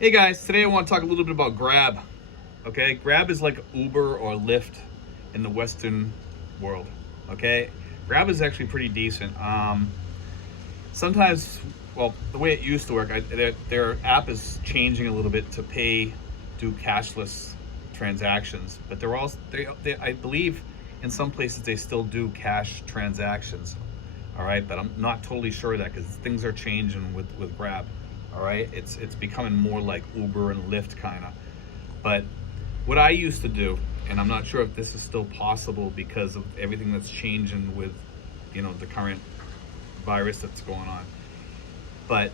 Hey guys, today I want to talk a little bit about Grab. Okay, Grab is like Uber or Lyft in the Western world. Okay, Grab is actually pretty decent. Sometimes, well, the way it used to work, their app is changing a little bit to do cashless transactions, but they're also I believe in some places they still do cash transactions. All right, but I'm not totally sure of that because things are changing with Grab. All right, it's becoming more like Uber and Lyft kind of. But what I used to do, and I'm not sure if this is still possible because of everything that's changing with, the current virus that's going on. But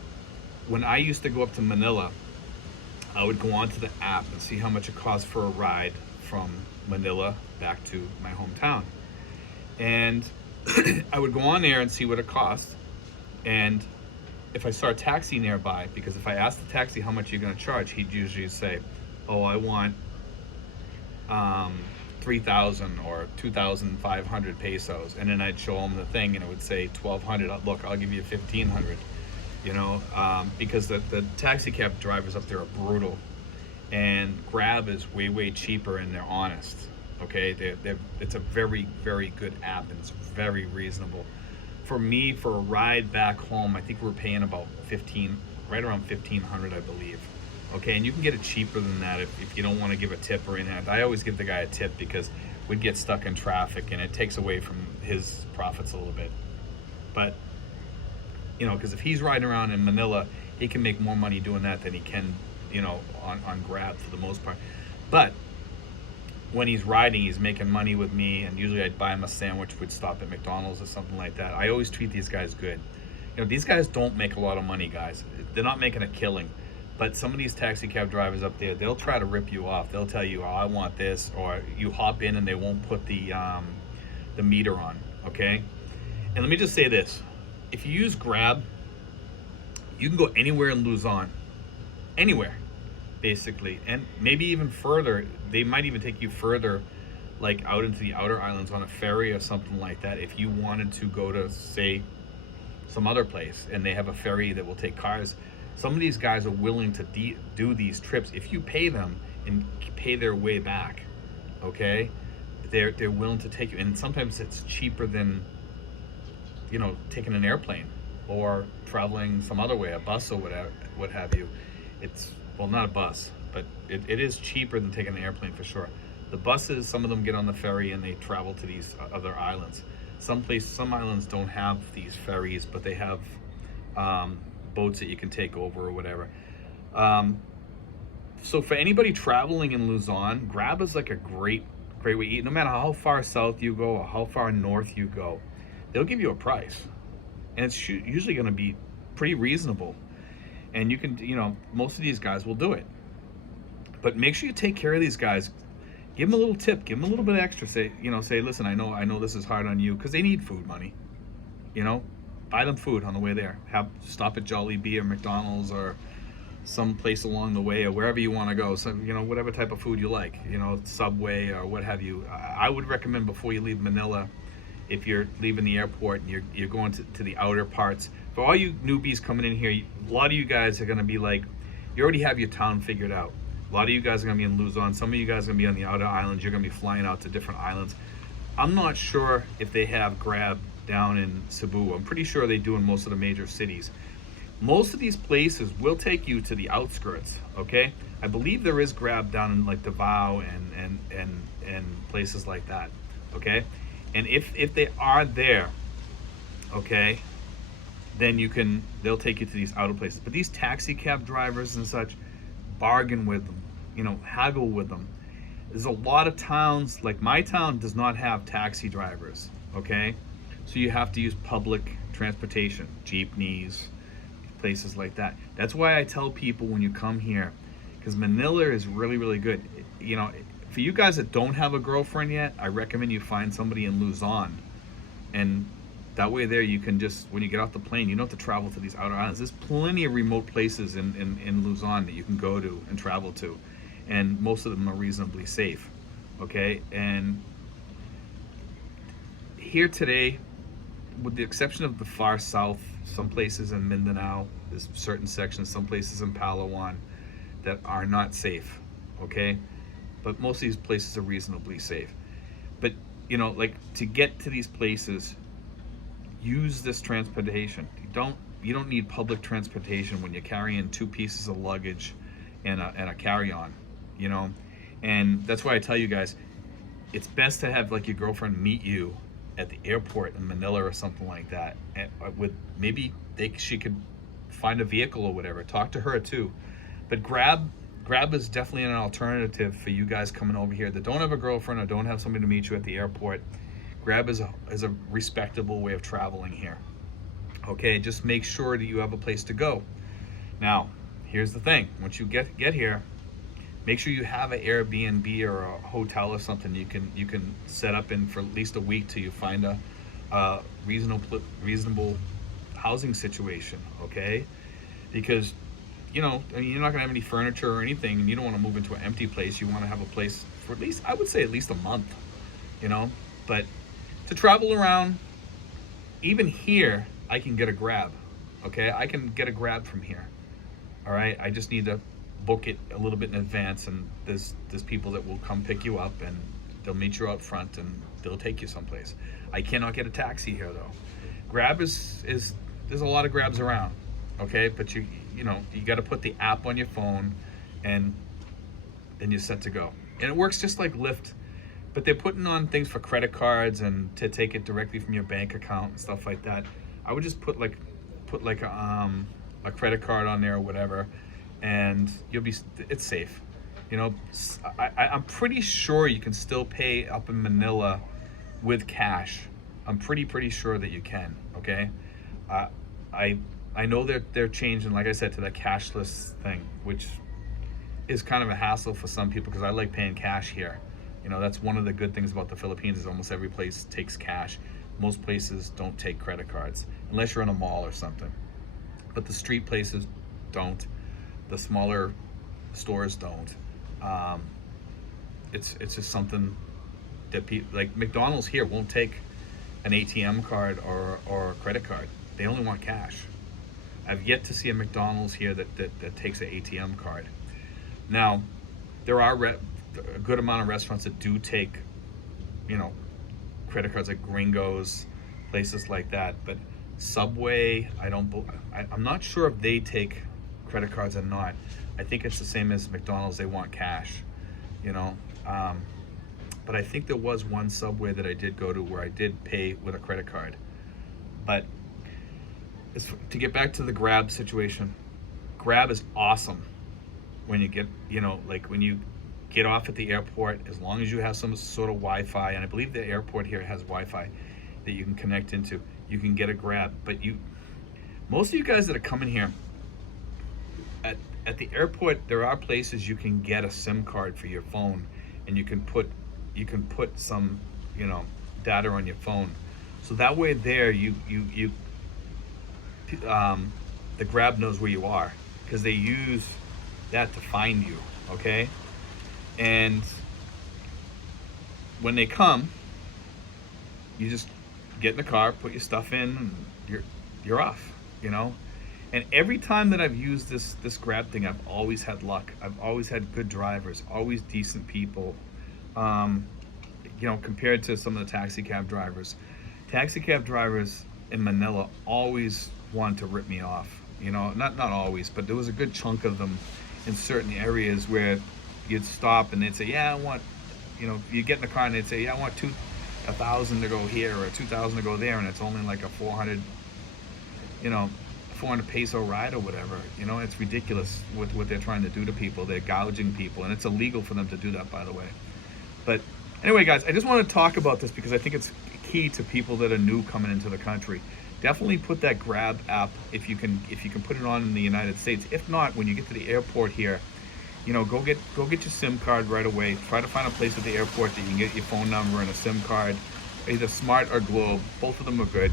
when I used to go up to Manila, I would go onto the app and see how much it costs for a ride from Manila back to my hometown. And I would go on there and see what it cost. And if I saw a taxi nearby, because if I asked the taxi how much you're going to charge, he'd usually say, "Oh, I want 3,000 or 2,500 pesos," and then I'd show him the thing, and it would say 1,200. Look, I'll give you 1,500. Because the taxi cab drivers up there are brutal, and Grab is way cheaper, and they're honest. Okay, it's a very good app, and it's very reasonable. For me, for a ride back home, I think we're paying about 15, right around 1,500, I believe. Okay, and you can get it cheaper than that if you don't want to give a tip or anything. I always give the guy a tip because we'd get stuck in traffic, and it takes away from his profits a little bit. But because if he's riding around in Manila, he can make more money doing that than he can, on Grab for the most part. But when he's riding, he's making money with me, and usually I'd buy him a sandwich. We'd stop at McDonald's or something like that. I always treat these guys good. These guys don't make a lot of money, guys. They're not making a killing. But some of these taxi cab drivers up there, they'll try to rip you off. They'll tell you, "Oh, I want this," or you hop in and they won't put the meter on. Okay. And let me just say this: if you use Grab, you can go anywhere in Luzon, anywhere, basically, and maybe even further. They might even take you further, like out into the outer islands on a ferry or something like that, if you wanted to go to, say, some other place, and they have a ferry that will take cars. Some of these guys are willing to do these trips if you pay them and pay their way back. Okay, they're willing to take you, and sometimes it's cheaper than taking an airplane or traveling some other way, a bus or whatever, what have you. It's, well, not a bus, but it is cheaper than taking an airplane for sure. The buses, some of them get on the ferry and they travel to these other islands. Some islands don't have these ferries, but they have boats that you can take over or whatever. So for anybody traveling in Luzon, Grab is like a great way to eat. No matter how far south you go or how far north you go, they'll give you a price, and it's usually going to be pretty reasonable. And you can, most of these guys will do it. But make sure you take care of these guys. Give them a little tip. Give them a little bit extra. Say, "Listen, I know this is hard on you," because they need food money. Buy them food on the way there. Stop at Jollibee or McDonald's or some place along the way or wherever you want to go. So, whatever type of food you like. Subway or what have you. I would recommend before you leave Manila, if you're leaving the airport and you're going to the outer parts. For all you newbies coming in here, a lot of you guys are going to be like, you already have your town figured out. A lot of you guys are going to be in Luzon. Some of you guys are going to be on the outer islands. You're going to be flying out to different islands. I'm not sure if they have Grab down in Cebu. I'm pretty sure they do in most of the major cities. Most of these places will take you to the outskirts. Okay, I believe there is Grab down in like Davao and places like that. Okay, and if they are there, okay, then they'll take you to these outer places. But these taxi cab drivers and such, bargain with them, haggle with them. There's a lot of towns, like my town does not have taxi drivers, okay? So you have to use public transportation, jeepneys, places like that. That's why I tell people when you come here, because Manila is really good. For you guys that don't have a girlfriend yet, I recommend you find somebody in Luzon, and that way there you can just, when you get off the plane, you don't have to travel to these outer islands. There's plenty of remote places in Luzon that you can go to and travel to, and most of them are reasonably safe. Okay, and here today, with the exception of the far south, some places in Mindanao, there's certain sections, some places in Palawan, that are not safe, okay? But most of these places are reasonably safe. But you know, like, to get to these places, use this transportation. You don't need public transportation when you're carrying 2 pieces of luggage and a carry-on, you know. And that's why I tell you guys, it's best to have like your girlfriend meet you at the airport in Manila or something like that, and with maybe she could find a vehicle or whatever. Talk to her too. But Grab is definitely an alternative for you guys coming over here that don't have a girlfriend or don't have somebody to meet you at the airport. Grab is a respectable way of traveling here. Okay, just make sure that you have a place to go. Now, here's the thing: once you get here, make sure you have an Airbnb or a hotel or something you can set up in for at least a week till you find a reasonable housing situation. Okay, because you know, I mean, you're not gonna have any furniture or anything, and you don't want to move into an empty place. You want to have a place for at least, I would say, at least a month. You know, but to travel around, even here, I can get a Grab. Okay, I can get a Grab from here. All right, I just need to book it a little bit in advance, and there's people that will come pick you up, and they'll meet you out front, and they'll take you someplace. I cannot get a taxi here though. Grab is there's a lot of Grabs around, okay, but you know you got to put the app on your phone, and then you're set to go. And it works just like Lyft, but they're putting on things for credit cards and to take it directly from your bank account and stuff like that. I would just put like a credit card on there or whatever, and it's safe. You know, I'm pretty sure you can still pay up in Manila with cash. I'm pretty sure that you can. Okay, I know they're changing, like I said, to that cashless thing, which is kind of a hassle for some people because I like paying cash here. You know, that's one of the good things about the Philippines is almost every place takes cash. Most places don't take credit cards unless you're in a mall or something. But the street places don't. The smaller stores don't. It's just something that people like McDonald's here won't take an ATM card or a credit card. They only want cash. I've yet to see a McDonald's here that takes an ATM card. Now, there are a good amount of restaurants that do take, you know, credit cards, like Gringos, places like that. But Subway, I'm not sure if they take credit cards or not. I think it's the same as McDonald's. They want cash, you know. But I think there was one Subway that I did go to where I did pay with a credit card. But to get back to the Grab situation, Grab is awesome when you get, you know, like when you get off at the airport, as long as you have some sort of Wi-Fi, and I believe the airport here has Wi-Fi that you can connect into, you can get a Grab. But most of you guys that are coming here, at the airport, there are places you can get a SIM card for your phone, and you can put some, you know, data on your phone. So that way there, the Grab knows where you are because they use that to find you, okay? And when they come, you just get in the car, put your stuff in, and you're off, you know? And every time that I've used this Grab thing, I've always had luck. I've always had good drivers, always decent people. You know, compared to some of the taxi cab drivers. Taxi cab drivers in Manila always wanted to rip me off. You know, not always, but there was a good chunk of them in certain areas where you'd stop and they'd say, yeah, I want, you know, you get in the car and they'd say, yeah, I want 1,000 to go here or 2,000 to go there, and it's only like a 400 peso ride or whatever. You know, it's ridiculous what they're trying to do to people. They're gouging people, and it's illegal for them to do that, by the way. But anyway, guys, I just want to talk about this because I think it's key to people that are new coming into the country. Definitely put that Grab app if you can put it on in the United States. If not, when you get to the airport here, you know, go get your SIM card right away. Try to find a place at the airport that you can get your phone number and a SIM card, either Smart or Globe. Both of them are good.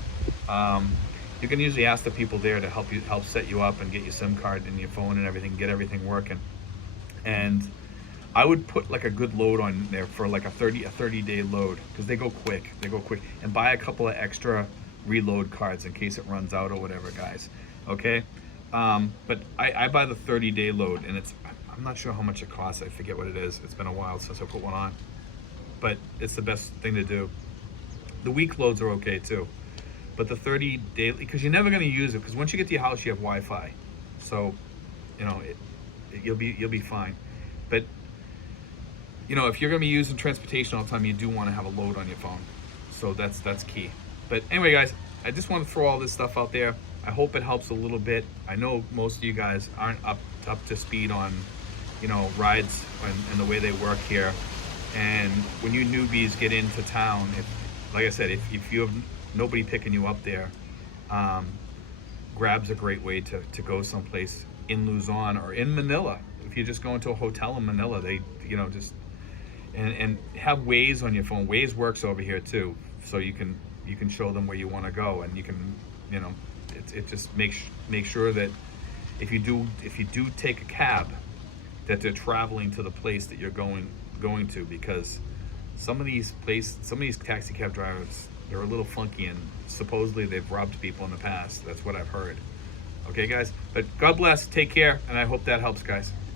You can usually ask the people there to help set you up and get your SIM card and your phone and everything, get everything working. And I would put like a good load on there for like a 30-day load because they go quick. And buy a couple of extra reload cards in case it runs out or whatever, guys. Okay. But I buy the 30-day load, and I'm not sure how much it costs. I forget what it is. It's been a while since I put one on, but it's the best thing to do. The week loads are okay too, but the 30 daily, because you're never going to use it, because once you get to your house you have Wi-Fi, so you know you'll be fine. But you know, if you're going to be using transportation all the time, you do want to have a load on your phone, so that's key. But anyway, guys, I just want to throw all this stuff out there. I hope it helps a little bit. I know most of you guys aren't up to speed on, you know, rides and the way they work here. And when you newbies get into town, like I said, if you have nobody picking you up there, Grab's a great way to go someplace in Luzon or in Manila. If you're just going to a hotel in Manila, they, you know, just and have Waze on your phone. Waze works over here too, so you can show them where you want to go, and you can, you know, it just make sure that if you do take a cab, that they're traveling to the place that you're going to, because some of these taxi cab drivers, they're a little funky, and supposedly they've robbed people in the past. That's what I've heard. Okay, guys, but God bless, take care, and I hope that helps, guys.